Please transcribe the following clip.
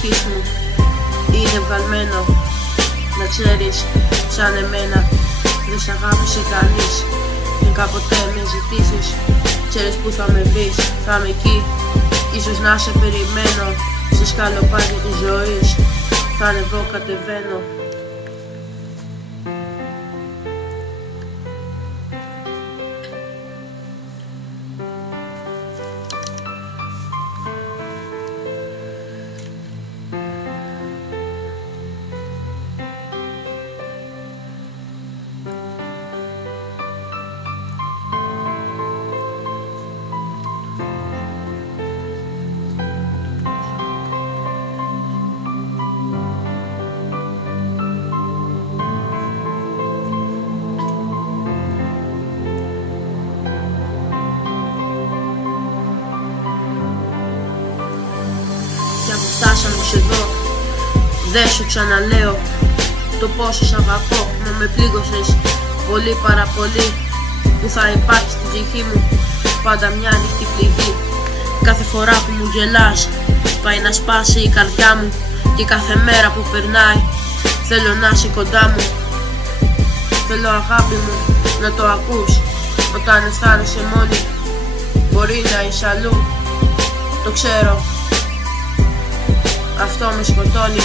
ψυχής μου είναι βγαλμένο. Να ξέρεις, σαν εμένα δεν σ' αγάπησε κανείς. Και κάποτε με ζητήσεις, ξέρεις που θα με βρεις, θα είμαι εκεί. Ίσως να σε περιμένω σε σκαλοπάτια της ζωής. Θα ανεβώ, κατεβαίνω. Και αφού φτάσαμε ως εδώ, δεν σου ξαναλέω το πόσο σ' αγαπώ. Να με πλήγωσες πολύ παρά πολύ, που θα υπάρχει στην ψυχή μου πάντα μια ανοιχτή πληγή. Κάθε φορά που μου γελάς πάει να σπάσει η καρδιά μου, και κάθε μέρα που περνάει θέλω να είσαι κοντά μου. Θέλω, αγάπη μου, να το ακούς όταν αισθάνεσαι μόνη. Μπορεί να είσαι αλλού, το ξέρω, αυτό με σκοτώνει.